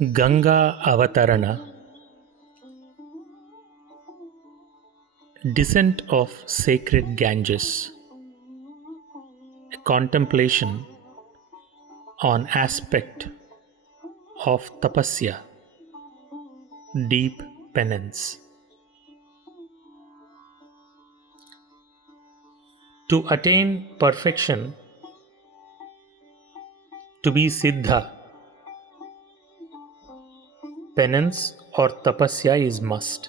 Gangavatarana, descent of sacred Ganges, a contemplation on aspect of tapasya, deep penance. To attain perfection, to be siddha, penance or tapasya is must.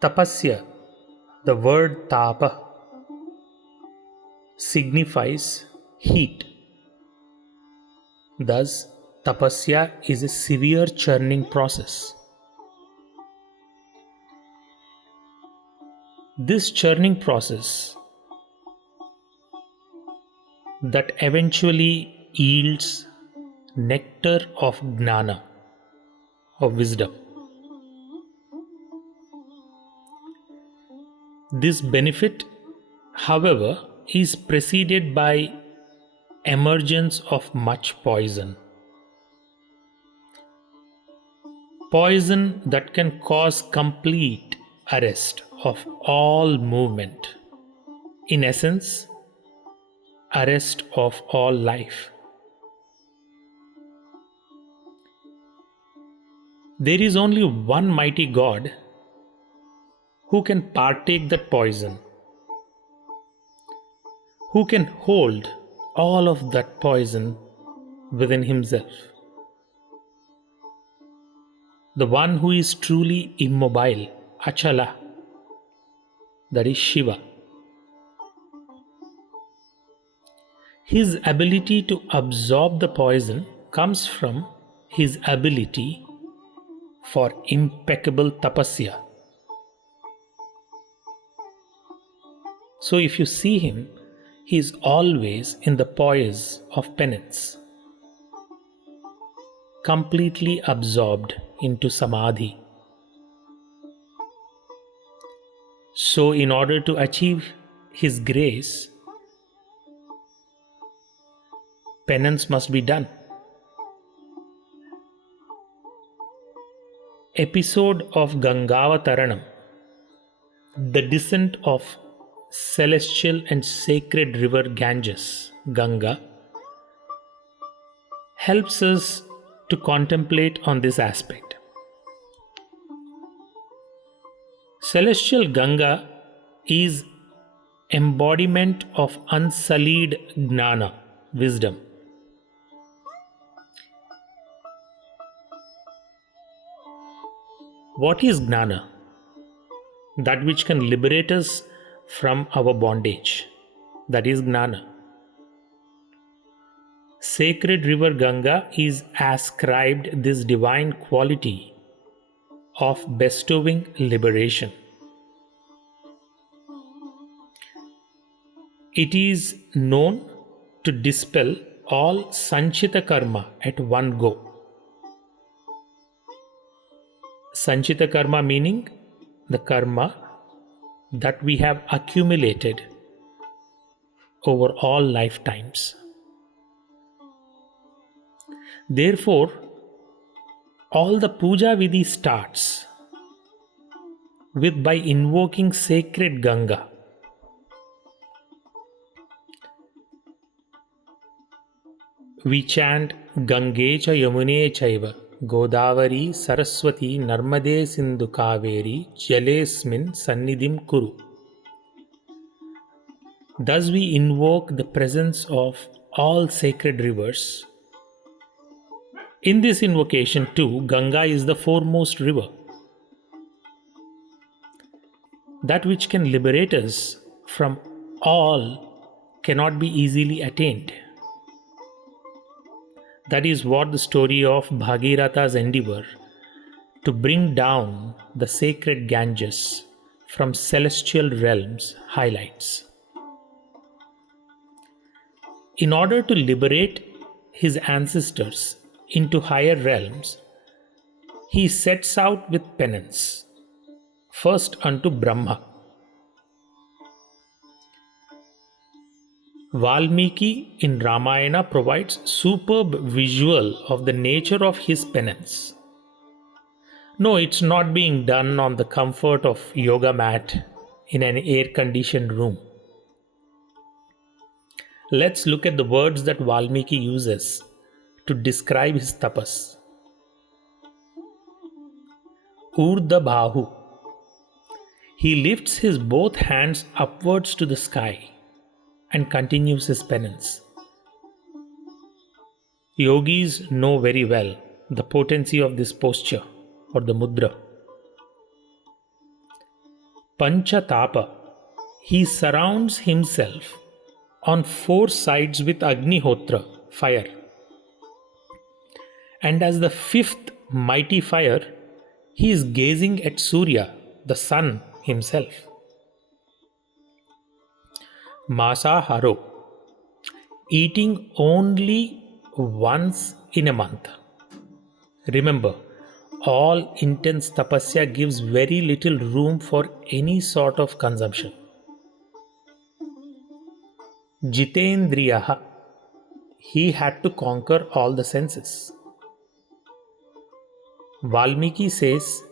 Tapasya, the word tapa, signifies heat. Thus, tapasya is a severe churning process. This churning process that eventually yields nectar of Jnana, of wisdom. This benefit, however, is preceded by emergence of much poison. Poison that can cause complete arrest of all movement. In essence, arrest of all life. There is only one mighty God who can partake that poison, who can hold all of that poison within himself. The one who is truly immobile, achala, that is Shiva. His ability to absorb the poison comes from his ability for impeccable tapasya. So if you see him, he is always in the poise of penance, completely absorbed into samadhi. So in order to achieve his grace, penance must be done. Episode of Gangavatarana, the descent of celestial and sacred river Ganges, Ganga, helps us to contemplate on this aspect. Celestial Ganga is embodiment of unsullied Jnana, wisdom. What is Jnana? That which can liberate us from our bondage. That is Jnana. Sacred River Ganga is ascribed this divine quality of bestowing liberation. It is known to dispel all sanchita karma at one go. Sanchita karma meaning the karma that we have accumulated over all lifetimes. Therefore, all the puja vidhi starts with by invoking sacred Ganga. We chant Gange cha Yamune chaiva Godavari Saraswati Narmade Sindhu Kaveri Jalesmin Sannidhim Kuru. Thus we invoke the presence of all sacred rivers. In this invocation too, Ganga is the foremost river. That which can liberate us from all cannot be easily attained. That is what the story of Bhagiratha's endeavor to bring down the sacred Ganges from celestial realms highlights. In order to liberate his ancestors into higher realms, he sets out with penance, first unto Brahma, Valmiki in Ramayana provides superb visual of the nature of his penance. No, it's not being done on the comfort of yoga mat in an air-conditioned room. Let's look at the words that Valmiki uses to describe his tapas. Urdha Bahu. He lifts his both hands upwards to the sky and continues his penance. Yogis know very well the potency of this posture or the mudra. Panchatapa. He surrounds himself on 4 sides with Agnihotra, fire. And as the 5th mighty fire, he is gazing at Surya, the sun himself. Masaharo. Eating only once in a month. Remember, all intense tapasya gives very little room for any sort of consumption. Jitendriyaha. He had to conquer all the senses. Valmiki says,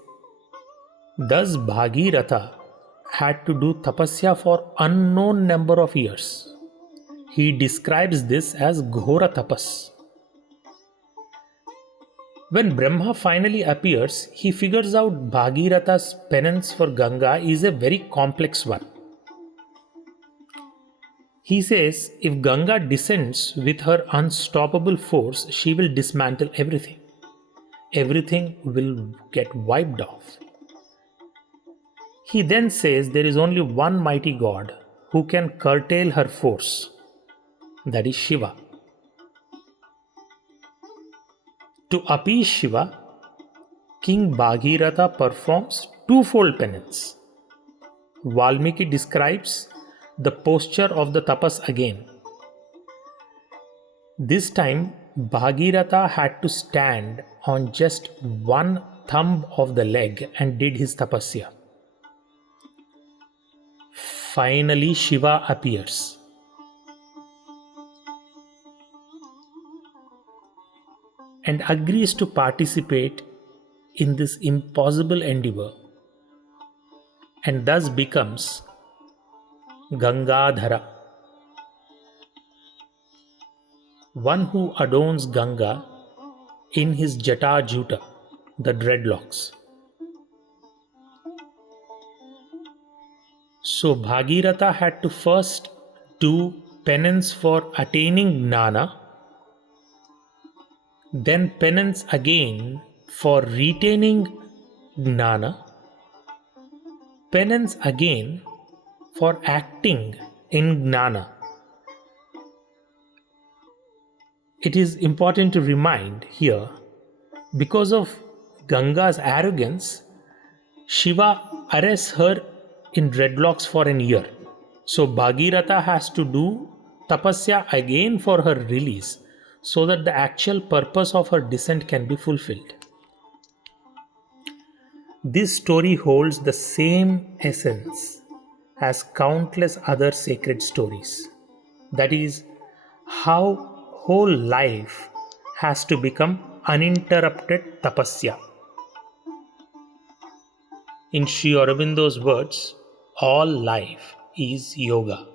thus Bhagiratha had to do tapasya for unknown number of years. He describes this as Ghora tapas. When Brahma finally appears, he figures out Bhagiratha's penance for Ganga is a very complex one. He says if Ganga descends with her unstoppable force, she will dismantle everything. Everything will get wiped off. He then says there is only one mighty God who can curtail her force. That is Shiva. To appease Shiva, King Bhagiratha performs twofold penance. Valmiki describes the posture of the tapas again. This time, Bhagiratha had to stand on just one thumb of the leg and did his tapasya. Finally, Shiva appears. And agrees to participate in this impossible endeavor and thus becomes Gangadhara, one who adorns Ganga in his Jata Juta, the dreadlocks. So Bhagiratha had to first do penance for attaining Jnana, then penance again for retaining Jnana, penance again for acting in Jnana. It is important to remind here, because of Ganga's arrogance, Shiva arrests her in dreadlocks for an year. So Bhagiratha has to do tapasya again for her release, so that the actual purpose of her descent can be fulfilled. This story holds the same essence as countless other sacred stories. That is, how whole life has to become uninterrupted tapasya. In Sri Aurobindo's words, all life is yoga.